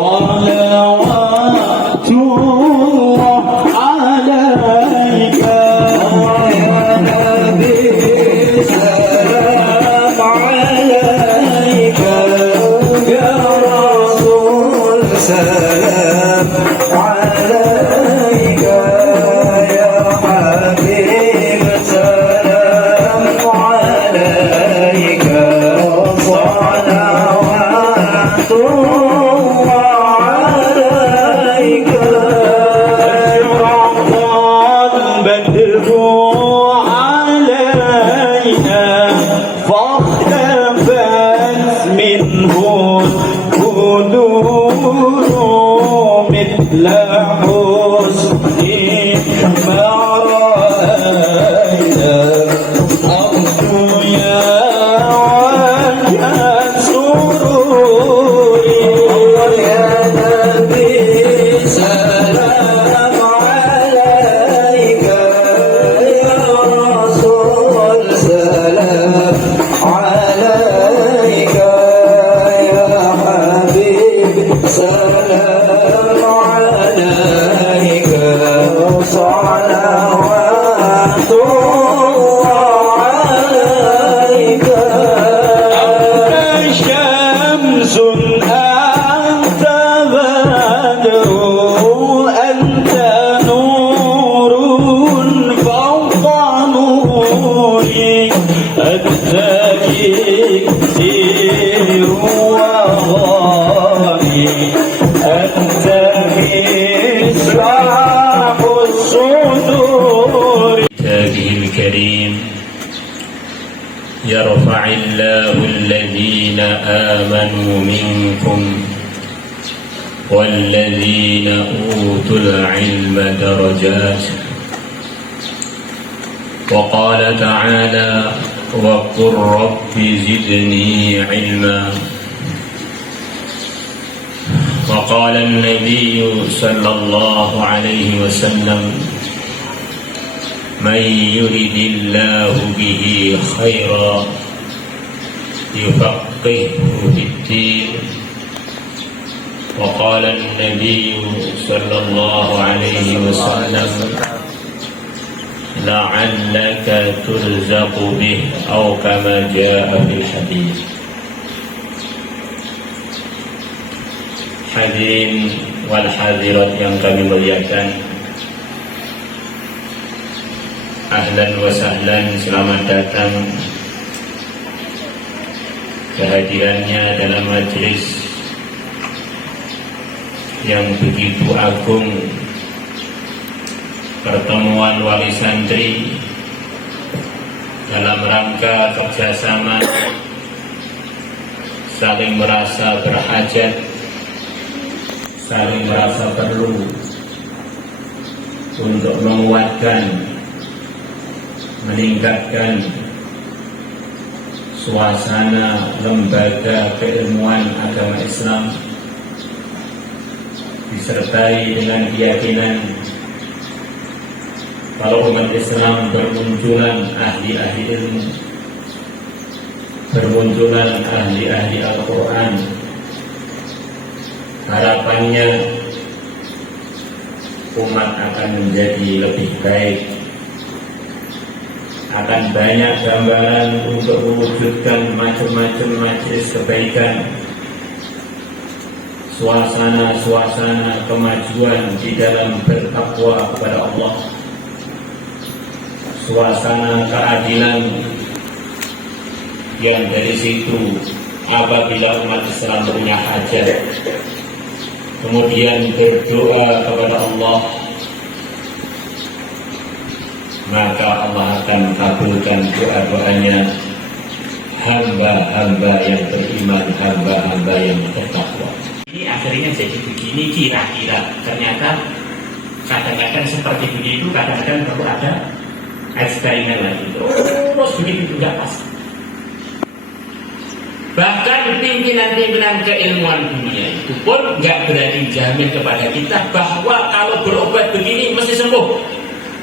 صلوات الله عليك يا نبي سلام عليك يا رسول سلام عليك يا حبيب سلام عليك صلوات يرفع الله الذين آمنوا منكم والذين أوتوا العلم درجات وقال تعالى وقل رب زدني علما وقال النبي صلى الله عليه وسلم من يرد الله به خيرا يفقهه في الدين وقال النبي صلى الله عليه وسلم لعلك ترزق به أو كما جاء في الحديث. Hadirin wal hadirat yang kami muliakan, ahlan wa sahlan, selamat datang kehadirannya dalam majelis yang begitu agung, pertemuan wali santri dalam rangka kerjasama saling merasa berhajat, saling merasa perlu untuk menguatkan, meningkatkan suasana lembaga keilmuan agama Islam, disertai dengan keyakinan kalau umat Islam bermunculan ahli-ahli ilmu, bermunculan ahli-ahli Al-Quran, harapannya umat akan menjadi lebih baik, akan banyak gambaran untuk mewujudkan macam-macam majelis kebaikan, suasana-suasana kemajuan di dalam bertakwa kepada Allah, suasana keadilan yang dari situ apabila umat Islam punya hajat kemudian berdoa kepada Allah, maka Allah akan kabulkan doa-doanya hamba-hamba yang beriman, hamba-hamba yang bertakwa. Ini akhirnya jadi begini kira-kira, ternyata kadang-kadang seperti begitu, kadang-kadang perlu ada eksperimen lagi. Terus begitu tidak pas. Bahkan pimpinan-pimpinan keilmuan dunia itu pun nggak berani jamin kepada kita bahwa kalau berobat begini mesti sembuh,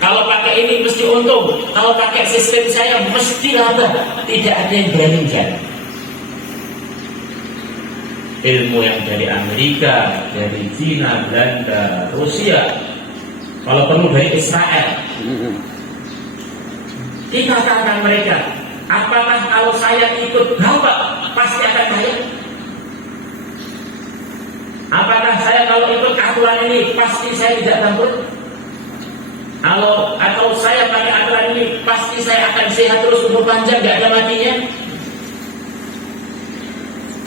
kalau pakai ini mesti untung, kalau pakai sistem saya mesti laba. Tidak ada yang berani jamin. ilmu yang dari Amerika, dari Cina, Belanda, Rusia, kalau perlu dari Israel. Kita tanya mereka, apakah kalau saya ikut Bapak pasti akan bayar? Apakah saya kalau ikut aturan ini pasti saya tidak bangkrut? Atau saya pakai aturan ini pasti saya akan sehat terus umur panjang, tidak ada matinya?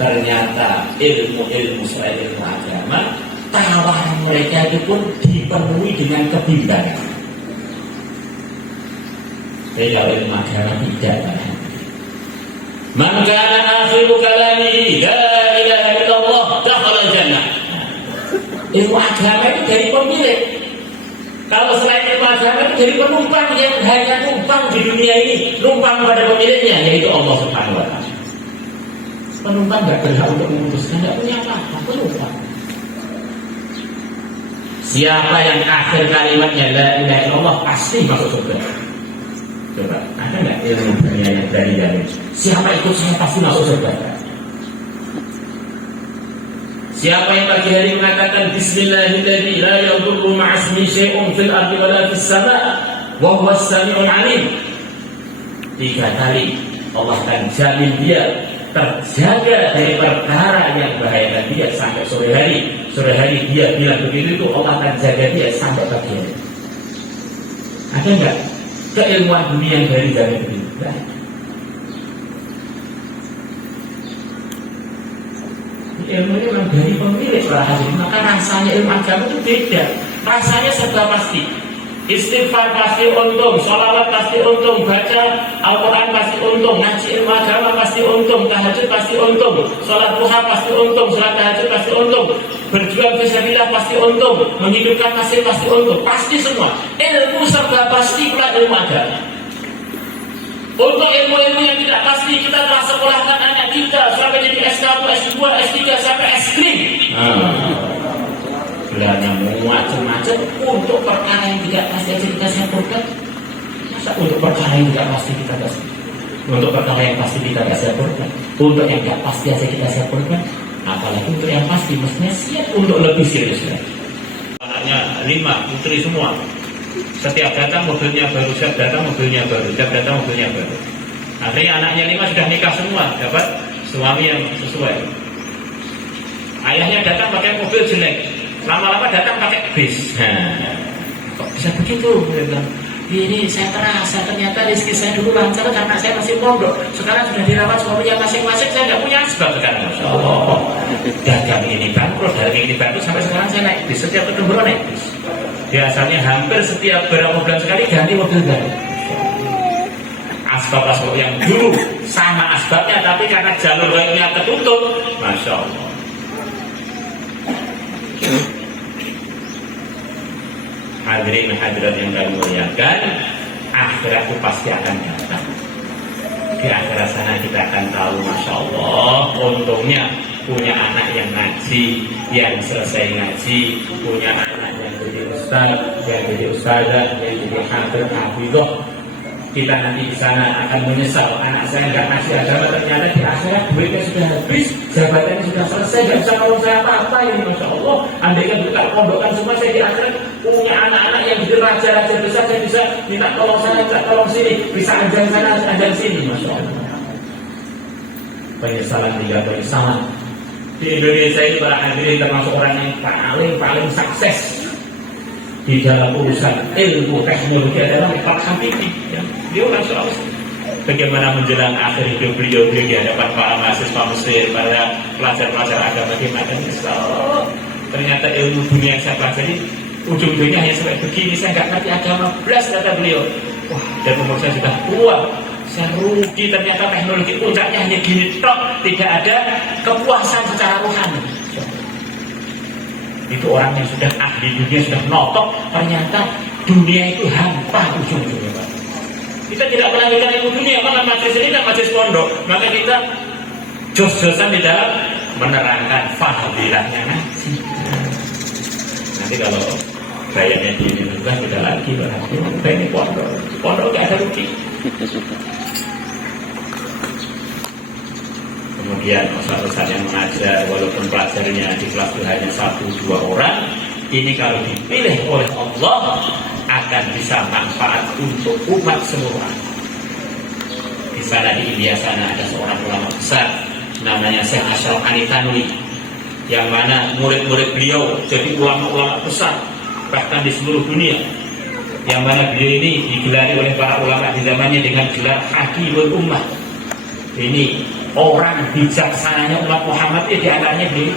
Ternyata ilmu selain ilmu agama, tawaran mereka itu pun dipenuhi dengan kebimbangan. Kalau ilmu agama tidak. Man kana akhiru kalamihi la ilaha illallah dakhala jannah. Ilmu agama itu dari pemilik. Kalau selain ilmu agama itu dari penumpang yang hanya numpang di dunia ini, numpang pada pemiliknya, yaitu Allah Subhanahu wa Ta'ala. Penumpang tidak berhak untuk memutuskan, tidak punya apa-apa, penumpang. Siapa yang akhir kalimatnya la ilaha illallah pasti masuk surga. Coba, ada nggak ilmu dunia yang dari jamin? Siapa ikut saya pasti masuk surga. Siapa yang pagi hari mengatakan Bismillahirrahmanirrahim la yadurru ma'asmi syai'un fil ardi wa la fis sama' wa huwa as-sami'ul 'alim. 3 kali Allah akan jamin dia terjaga dari perkara yang bahayakan dia sampai sore hari. Sore hari dia bilang begitu itu Allah akan jaga dia sampai pagi hari. Ada enggak keilmuan dunia yang dari jamin itu? Ilmu ini memang dari pemilik para hadirin. Maka rasanya ilmu agama itu beda. Rasanya serba pasti. Istighfar pasti untung, sholawat pasti untung, baca Al-Quran pasti untung, ngaji ilmu agama pasti untung, tahajud pasti untung, sholat duha pasti untung, sholat tahajud pasti untung, berjuang fisabilillah pasti untung, menghidupkan masjid pasti untung, pasti semua. Ilmu serba pasti pula ilmu agama. Untuk ilmu-ilmu yang tidak pasti, kita telah sekolahkan anak kita sampai jadi S1, S2, S3, sampai S3. Belajar macam-macam untuk perkara yang tidak pasti aja kita siapkan. Masa untuk perkara yang tidak pasti kita kasih? Untuk perkara yang pasti kita tidak siapkan. Untuk yang tidak pasti aja kita siapkan. Apalagi untuk yang pasti, mestinya siap untuk lebih serius. Anaknya 5 putri semua. Setiap datang mobilnya baru, setiap datang mobilnya baru, setiap datang mobilnya baru. Akhirnya anaknya 5 sudah nikah semua, dapat suami yang sesuai. Ayahnya datang pakai mobil jelek, lama-lama datang pakai bis. Kok bisa begitu? Dia bilang, ini saya terasa ternyata rezeki saya dulu lancar karena saya masih pondok. Sekarang sudah dirawat suaminya masing-masing, saya nggak punya sebab sekarang. Masya Allah. Dagang ini bangkrut, hari ini bangkrut, sampai sekarang saya naik bis. Setiap ketemu naik bis. Biasanya hampir setiap beberapa bulan sekali ganti mobil baru. Asbab-asbab yang dulu sama asbabnya, tapi karena jalur lainnya tertutup, Masya Allah. Hadirin hadirat yang kami muliakan, akhirat itu pasti akan datang. Di akhirat sana kita akan tahu, Masya Allah, untungnya punya anak yang ngaji, yang selesai ngaji, punya anak yang jadi ustaz, yang jadi ustazah, yang jadi hafidh. Kita nanti di sana akan menyesal, anak saya nggak ngasih agama, ternyata di akhirat duitnya sudah habis, jabatannya sudah selesai, nggak bisa nolong saya apa-apa ini, Masya Allah. Andai kan buka pondokan semua, saya di akhirat punya anak-anak yang jadi raja-raja besar, saya bisa minta tolong sana, minta tolong sini, bisa ajang sana, ajang sini, Masya Allah. Penyesalan tidak penyesalan. Di Indonesia ini para hadirin termasuk orang yang paling sukses di dalam urusan ilmu teknologi adalah Pak Habibie. Ya. Dia orang Sulawesi. Bagaimana menjelang akhir hidup beliau di hadapan para mahasiswa muslim, para pelajar-pelajar agama di Indonesia. Ternyata ilmu dunia yang saya pelajari ujung-ujungnya hanya sampai begini, saya nggak ngerti agama belas, kata beliau. Wah, dan umur saya sudah tua, saya rugi, ternyata teknologi puncaknya hanya gini tok, tidak ada kepuasan secara rohani. Itu orang yang sudah ahli dunia, sudah notok, ternyata dunia itu hampa ujung-ujungnya, Pak. Kita tidak melanjutkan ilmu dunia, maka majelis ini tidak majelis pondok, maka kita jos-josan di dalam menerangkan fadilahnya ngaji. Nanti kalau bayarnya di ini juga tidak lagi, berarti ini pondok tidak ada rugi. kemudian ustaz-ustaz yang mengajar walaupun pelajarnya di kelas itu hanya 1-2 orang, ini kalau dipilih oleh Allah akan bisa manfaat untuk umat semua. Di sana di India sana ada seorang ulama besar namanya Syekh Ashraf Ali Thanwi, yang mana murid-murid beliau jadi ulama-ulama besar bahkan di seluruh dunia, yang mana beliau ini digelari oleh para ulama di zamannya dengan gelar Hakimul Ummah. Ini orang bijaksananya umat Muhammad di antaranya beliau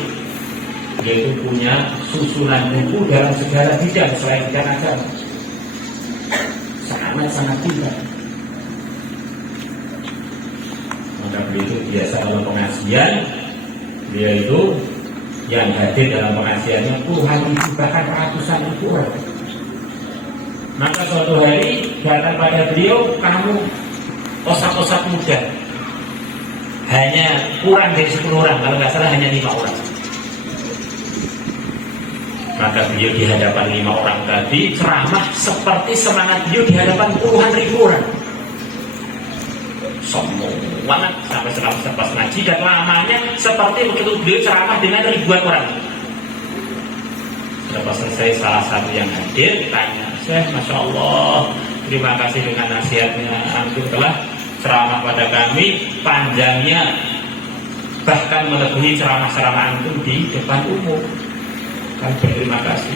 itu punya susunan buku dalam segala bidang selain bidang agama, sangat pintar. Maka beliau itu biasa dalam pengajian, beliau itu yang hadir dalam pengajiannya puluhan ribu bahkan ratusan ribu orang. Maka suatu hari datang pada beliau, kamu osat-osat muda, hanya kurang dari 10 orang, kalau nggak salah hanya 5 orang. Maka beliau di hadapan 5 orang tadi ceramah seperti semangat beliau di hadapan puluhan ribu orang. Sombong sampai pas ngaji, dan lamanya seperti begitu beliau ceramah dengan ribuan orang. Setelah selesai, salah satu yang hadir tanya, Syekh, Masya Allah, terima kasih dengan nasihatnya, antum telah ceramah pada kami, panjangnya bahkan melebihi ceramah-ceramah antum di depan umum. Kami berterima kasih.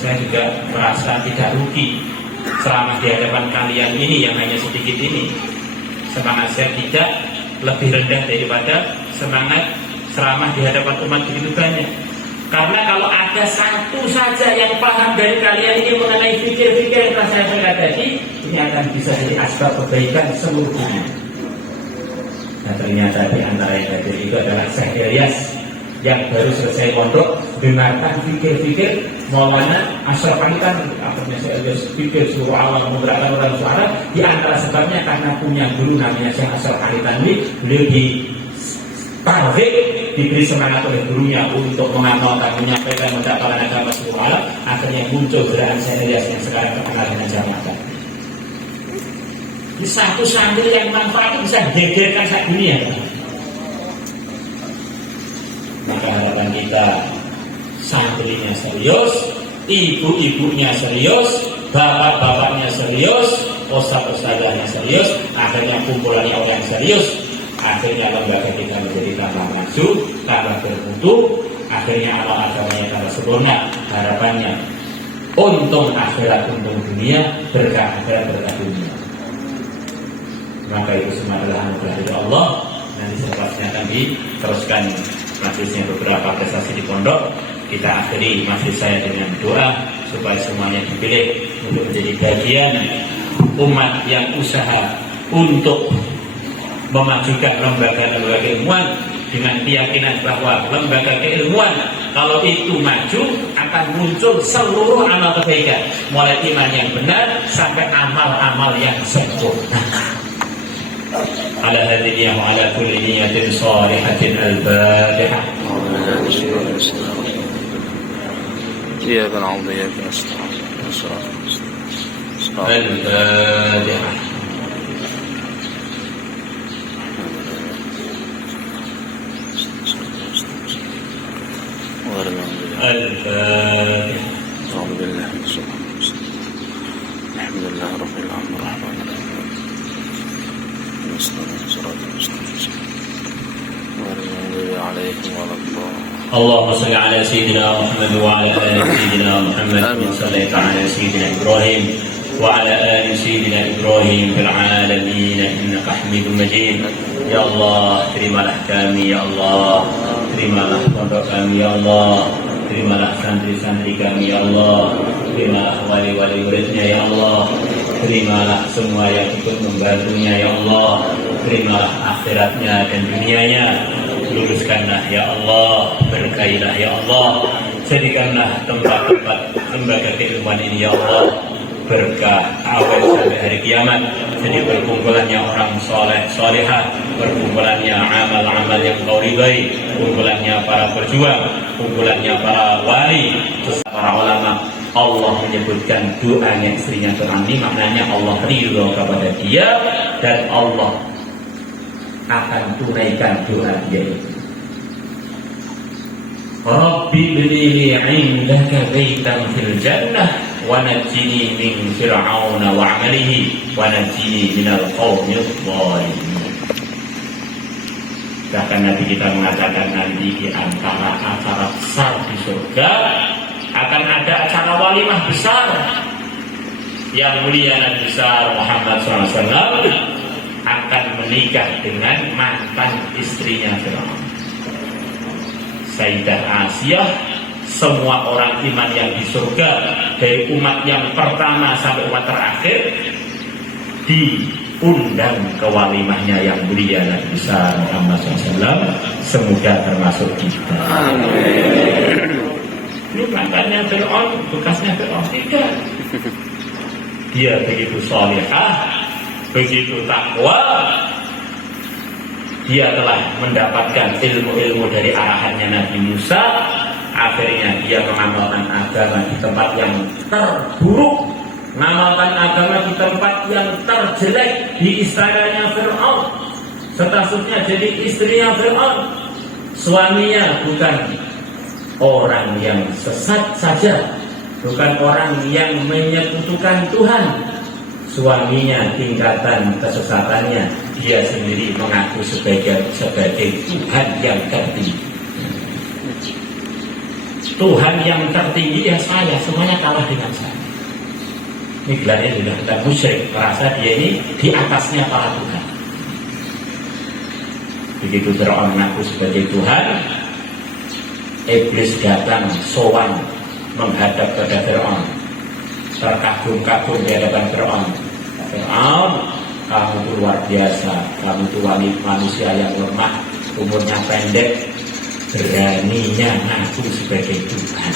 Saya juga merasa tidak rugi ceramah di hadapan kalian ini yang hanya sedikit ini. Semangat saya tidak lebih rendah daripada semangat ceramah di hadapan umat begitu banyak. Karena kalau ada satu saja yang paham dari kalian ini mengenai fikir-fikir yang telah saya sampaikan tadi, ini akan bisa jadi asbab kebaikan seluruh dunia. Nah, ternyata di antara yang hadir itu adalah Syekh Ilyas yang baru selesai pondok, dengarkan fikir-fikir Maulana Ashraf Ali Thanwi. Akhirnya Syekh Ilyas fikir seluruh awal menggerakkan orang suara. Di antara sebabnya karena punya guru namanya Syekh Ashraf Ali Thanwi, beliau tarhib, diberi semangat oleh gurunya untuk mengamalkan, menyampaikan, mendapatkan agama seluruh alam. Akhirnya muncul gerakan Syekh Ilyas yang sekarang terkenal dengan jamaah. Di satu santri yang manfaat bisa gegerkan sak dunia. Maka harapan kita, santrinya serius, ibu-ibunya serius, bapak-bapaknya serius, ustaz-ustazahnya serius, akhirnya kumpulannya orang serius. Akhirnya lembaga kita menjadi tambah maju, tambah bermutu, akhirnya amal agamanya tambah sempurna. Harapannya untung akhirat, untung dunia, berkah akhirat, berkah dunia. Maka itu semua adalah anugerah dari Allah. Nanti setelahnya akan diteruskan majlisnya beberapa prestasi di pondok. Kita akhiri majlis saya dengan doa supaya semuanya dipilih untuk menjadi bagian umat yang usaha untuk memajukan lembaga-lembaga ilmuwan dengan keyakinan bahwa lembaga keilmuan kalau itu maju akan muncul seluruh amal kebaikan, mulai iman yang benar sampai amal-amal yang sempurna. Ala hadhihi wa ala kulli niyatin shalihatin al-Fatihah. Iyyaka na'budu wa iyyaka nasta'in. Al-Fatihah. الفاتحة. أعوذ بالله من الشيطان الرجيم. الحمد لله رب العالمين الرحمن الرحيم. صراط المستقيم. غير المغضوب عليهم ولا الضالين. اللهم صل على سيدنا محمد وعلى آل سيدنا محمد كما صليت على سيدنا إبراهيم وعلى آل سيدنا إبراهيم في العالمين إنك حميد مجيد. Ya Allah, terimalah kami, ya Allah, terimalah pondok kami, ya Allah, terimalah santri-santri kami, ya Allah, terimalah wali-wali muridnya, ya Allah, terimalah semua yang ikut membantunya, ya Allah, terimalah akhiratnya dan dunianya, luruskanlah, ya Allah, berkailah, ya Allah, jadikanlah tempat-tempat lembaga keilmuan ini, ya Allah, berkah awal sampai hari kiamat. Jadi berkumpulannya orang soleh solehah, berkumpulannya amal-amal yang kau ridai, kumpulannya para berjuang, kumpulannya para wali, para ulama. Allah menyebutkan doanya istrinya Fir'aun, maknanya Allah ridho kepada dia dan Allah akan tunaikan doa dia itu. Rabbi bili indaka baitan fil jannah wa najjini min fir'auna wa 'amalihi wa najjini minal qaumidh dhalimin. Bahkan Nabi kita mengatakan nanti di antara acara besar di surga akan ada acara walimah besar. Yang mulia Nabi besar Muhammad SAW akan menikah dengan mantan istrinya Fir'aun, Sayyidah Asiyah. Semua orang iman yang di surga dari umat yang pertama sampai umat terakhir diundang ke walimahnya yang mulia Nabi besar Muhammad SAW. Semoga termasuk kita. Ini mantannya Fir'aun, bekasnya Fir'aun tidak. Dia begitu salihah, begitu takwa. Dia telah mendapatkan ilmu-ilmu dari arahannya Nabi Musa. Akhirnya dia mengamalkan agama di tempat yang terburuk, mengamalkan agama di tempat yang terjelek, di istananya Fir'aun. Statusnya jadi istrinya Fir'aun. Suaminya bukan orang yang sesat saja, bukan orang yang menyekutukan Tuhan. Suaminya tingkatan kesesatannya dia sendiri mengaku sebagai Tuhan yang tertinggi. Tuhan yang tertinggi ya saya, semuanya kalah dengan saya. Ini gelarnya sudah kita musyrik, merasa dia ini di atasnya para Tuhan. Begitu Fir'aun mengaku sebagai Tuhan, iblis datang sowan menghadap pada Fir'aun, terkagum-kagum di hadapan Fir'aun. Fir'aun, kamu itu luar biasa, kamu itu manusia yang lemah, umurnya pendek, beraninya ngaku sebagai Tuhan.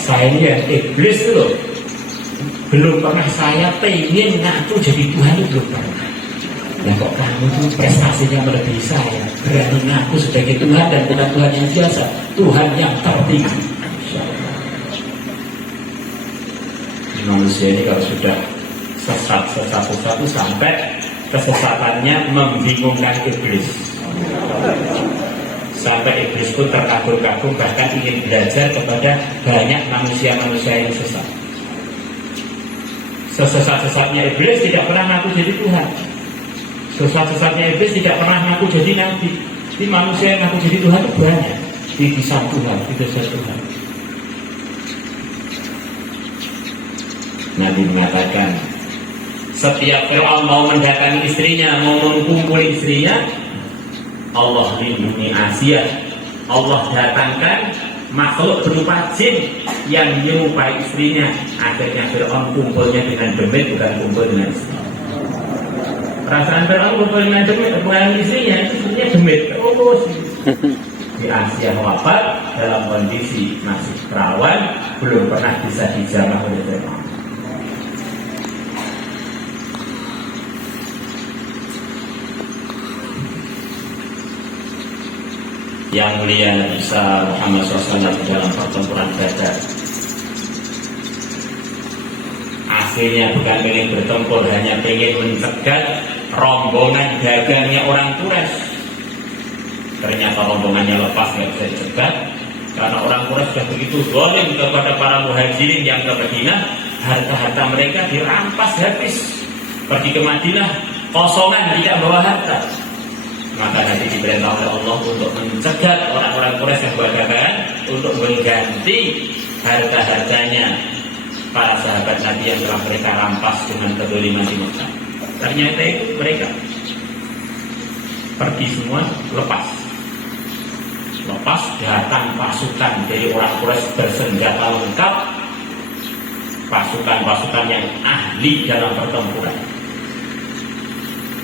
Saya ini yang iblis itu loh, belum pernah saya pengen ngaku jadi Tuhan, itu belum pernah. Nah kok kamu itu prestasinya melebihi saya, berani ngaku sebagai Tuhan, dan bukan Tuhan yang biasa, Tuhan yang tertinggi. Manusia ini kalau sudah sesat sampai kesesatannya membingungkan iblis, sampai iblis pun terkagum-kagum, bahkan ingin belajar kepada banyak manusia-manusia yang sesat. Sesat-sesatnya iblis tidak pernah ngaku jadi Tuhan. Sesat-sesatnya iblis tidak pernah ngaku jadi nabi. Di manusia yang ngaku jadi Tuhan itu banyak. Titisan Tuhan, titisan Tuhan. Nabi mengatakan, setiap Fir'aun mau mendatangi istrinya, mau mengumpul istrinya, Allah lindungi Asia. Allah datangkan makhluk berupa jin yang menyerupai istrinya. Akhirnya Fir'aun kumpulnya dengan demit, bukan kumpul dengan istri. Perasaan Fir'aun kumpul dengan demit, bukan istrinya, itu sebenarnya demit. Oh, di Asia wafat dalam kondisi masih perawan, belum pernah bisa dijamah oleh Fir'aun. Yang mulia Nabi besar Muhammad SAW dalam pertempuran Badar, akhirnya bukan ingin bertempur, hanya ingin mencegat rombongan dagangnya orang Quraisy. Ternyata rombongannya lepas, nggak bisa dicegat karena orang Quraisy sudah begitu zalim kepada para muhajirin yang ke Madinah. Harta-harta mereka dirampas habis, pergi ke Madinah kosongan, tidak bawa harta. Maka nanti diperintah oleh Allah untuk mencegat orang-orang Quraisy yang berdagangan, untuk mengganti harta-hartanya para sahabat Nabi yang telah mereka rampas dengan kezaliman di Mekah. Ternyata itu mereka pergi semua, lepas datang pasukan dari orang Quraisy bersenjata lengkap, pasukan-pasukan yang ahli dalam pertempuran.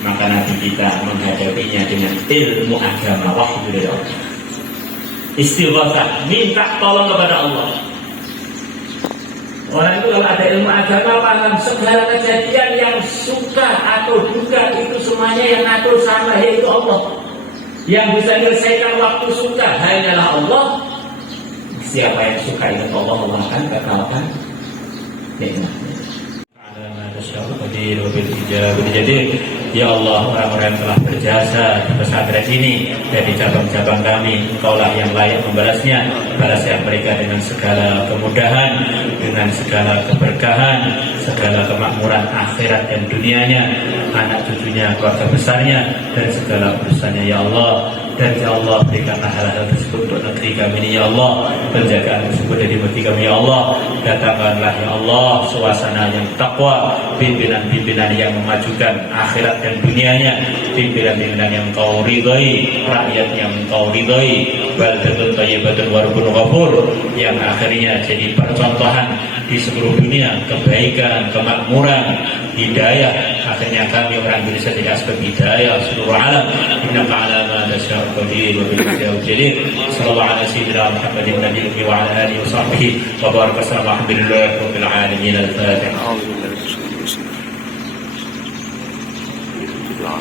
Maka Nabi kita menghadapinya dengan ilmu agama, wahyu dari Allah. Istighatsah, minta tolong kepada Allah. Orang itu kalau ada ilmu agama, paham segala kejadian yang suka atau duka itu semuanya yang ngatur sama, yaitu Allah. Yang bisa menyelesaikan waktu suka hanyalah Allah. Siapa yang suka ingat Allah, Allah akan kekalkan nikmatnya. Ada manusia qadir wa bil ijabah. Jadi Ya Allah, orang-orang yang telah berjasa di pesantren ini dari cabang-cabang kami, Engkaulah yang layak membalasnya. Balasnya mereka dengan segala kemudahan, dengan segala keberkahan, segala kemakmuran akhirat dan dunianya, anak cucunya, keluarga besarnya, dan segala urusannya ya Allah. Dan ya Allah, berikanlah hal-hal tersebut untuk negeri kami ini ya Allah, penjagaan tersebut dari negeri kami ya Allah. Datangkanlah ya Allah suasana yang takwa, pimpinan-pimpinan yang memajukan akhirat dan dunianya, pimpinan-pimpinan yang Kau ridhai, rakyat yang Kau ridhai, baldatun thayyibatun wa rabbun ghafur, yang akhirnya jadi percontohan di seluruh dunia, kebaikan, kemakmuran, hidayah. Akhirnya kami orang Indonesia tidak aspek hidayah seluruh alam. Innaka ala ma tasya'u qadir wa bil hidayah jalil. Sallallahu alaihi wasallam Muhammadin nabiyyi wa ala alihi wa sahbihi wa baraka sallallahu alhamdulillah rabbil alamin. Al-Fatihah.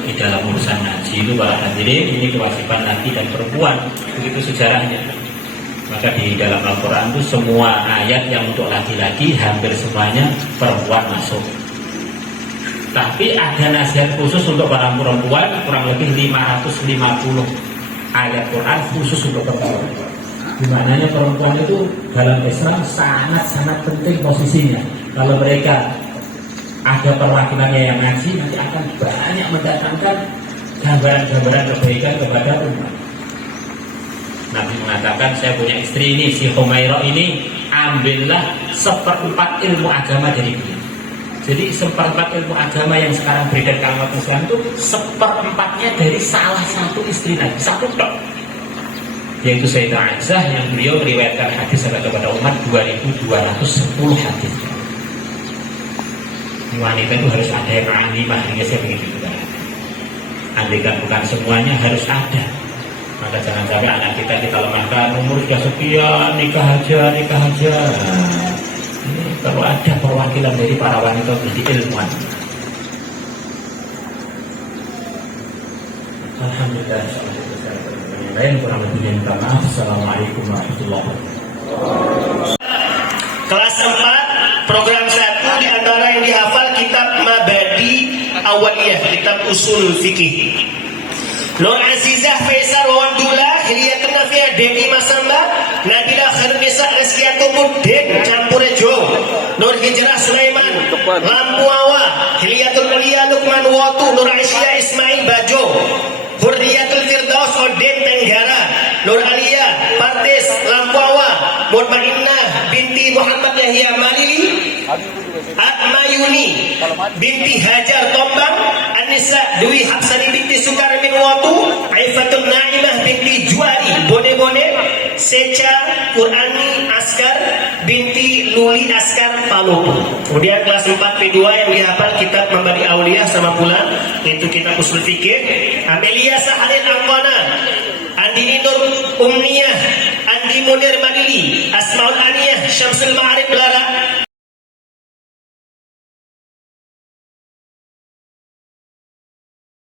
Di dalam urusan haji itu para hadirin, ini kewajiban laki dan perempuan, begitu sejarahnya. Maka di dalam Al-Quran itu semua ayat yang untuk laki-laki hampir semuanya perempuan masuk. Tapi ada nasihat khusus untuk para perempuan, kurang lebih 550 ayat Quran khusus untuk perempuan. Dimana perempuan itu dalam Islam sangat-sangat penting posisinya. Kalau mereka ada perwakilannya yang ngaji, nanti akan banyak mendatangkan gambaran-gambaran kebaikan kepada umat. Nabi mengatakan, saya punya istri ini, si Humairah ini, ambillah 1/4 ilmu agama dari dia. Jadi 1/4 ilmu agama yang sekarang beredar kalimat Islam itu 1/4-nya dari salah satu istri Nabi, satu tok, yaitu Sayyidah Aisyah, yang beliau meriwayatkan hadis kepada umat 2210 hadis. Wanita itu harus ada yang alimah, hingga saya begitu juga. Andaikan bukan semuanya harus ada, maka jangan sampai anak kita lemahkan, umur sudah sekian, nikah aja. Ini perlu ada perwakilan dari para wanita menjadi ilmuwan. Alhamdulillah. Yang lain kurang lebihnya minta maaf. Assalamualaikum warahmatullahi wabarakatuh. Kelas 4 program 1 di antara yang dihafal kitab Mabadi Awaliyah, kitab Usul Fikih. Nur Azizah Faisal Wandula, Hiliyatun Nafiah Deni Masamba, Nabila Khairunisa Reskiatumuddin Campurejo, Nur Hijrah Sulaiman Lampuawa, Hiliyatul Mulia Lukman Watu, Nur Aisyah Ismail Bajo, Hurriyatul Firdaus Odin Tenggara, Nur Aliyah Partis Lampuawa, Mutmainnah binti Muhammad Yahya Malili, Atma Yuni binti Hajar Tombang, Anissa Dwi Hapsani binti Sukarmin Watu, Aifatul Naimah binti Juari Bone-Bone, Seca Qurani Askar binti Luli Askar Palopo. Kemudian kelas 4 P2 yang dihafal kitab Mabadi Awliyah sama pula itu kitab Usul Fikih. Amelia Sahalin Angkona, Andi Nur Umniyah, Andi Munir Madili, Asmaul Aniyah, Syamsul Ma'arif Belara